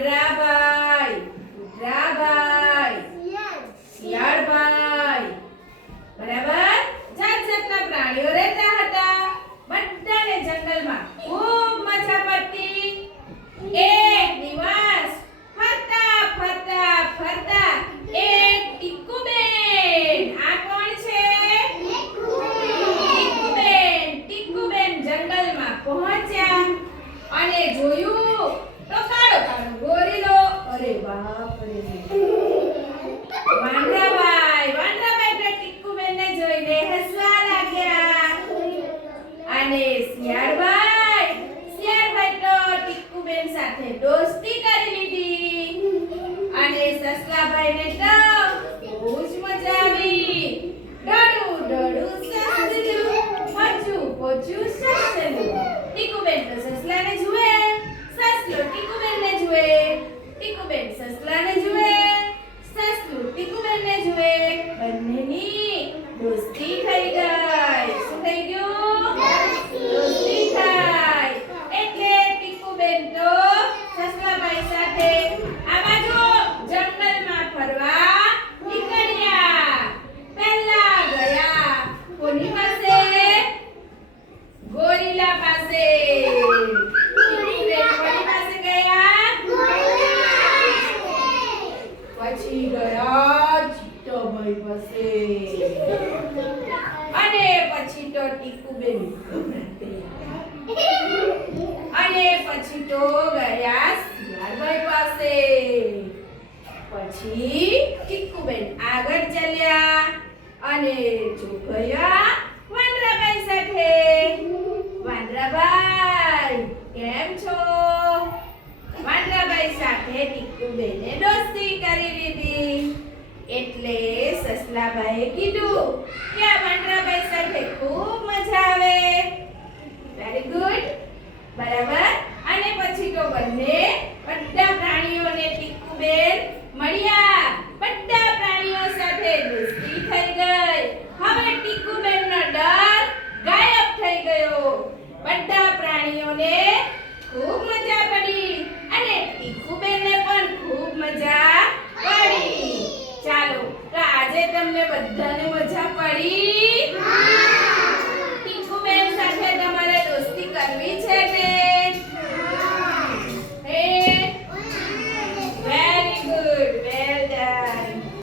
વાંદરાભાઈ, કૂતરાભાઈ, શિયાળભાઈ, બરાબર? જાત જાતના પ્રાણીઓ રહેતા હતા. બધાને જંગલમાં ખૂબ મજા પડતી. એક દિવસ ફરતા ફરતા ફરતા એક ટીકુબેન, આ કોણ છે? ટીકુબેન જંગલમાં પહોંચ્યા અને જોયું તો કાળો કાળો ગોરીલો. અરે બાપ રે! વાંદરાભાઈ ટીકુબેનને જોઈને હસવા લાગ્યા. અને શિયાળભાઈ તો ટીકુબેન સાથે દોસ્તી કરી લીધી. અને સસલાભાઈને તો બહુ જ મજા આવી. ડોડું સસલું, પોચું પોચું સસલું. ટીકુબેન તો સસલાને જુએ, સસલો ટીકુબેનને જુએ, ટીકુબેન સસલાને જુએ, સસલું ટીકુબેનને જુએ. બંનેની દોસ્તી થઈ ગઈ. શું થઈ ગયું? દોસ્તી થઈ. એટલે ટીકુબેન તો સસલાભાઈ સાથે આ બાજુ જંગલમાં ફરવા નીકળ્યા. પહેલા ગયા કોની પાસે? ગોરીલા પાસે. ટીકુબેન કોની પાસે ગયા? પછી ગયા ચિત્તોભાઈ પાસે. અને પછી તો ટીકુબેન અને પછી તો ગયા શિયાળભાઈ પાસે. પછી ટીકુબેન આગળ ચાલ્યા અને જો ગયા વાંદરાભાઈ સાથે. વાંદરાભાઈ કેમ છો? વાંદરાભાઈ સાથે ટીકુબેને દોસ્તી કરી લીધી. એટલે સસલાભાઈએ કીધું કે આ વાંદરાભાઈ સાથે ખૂબ મજા આવે. વેરી ગુડ, બરાબર. અને પછી તો બધા પ્રાણીઓને ટીકુબેન મળ્યા. બધા પ્રાણીઓ સાથે દોસ્તી થઈ ગઈ. હવે ટીકુબેનનો ડર ગાયબ થઈ ગયો. બધા પ્રાણીઓને ખૂબ મજા પડી અને ટીકુબેનને પણ ખૂબ મજા પડી. ચાલો તો આજે તમને બધાને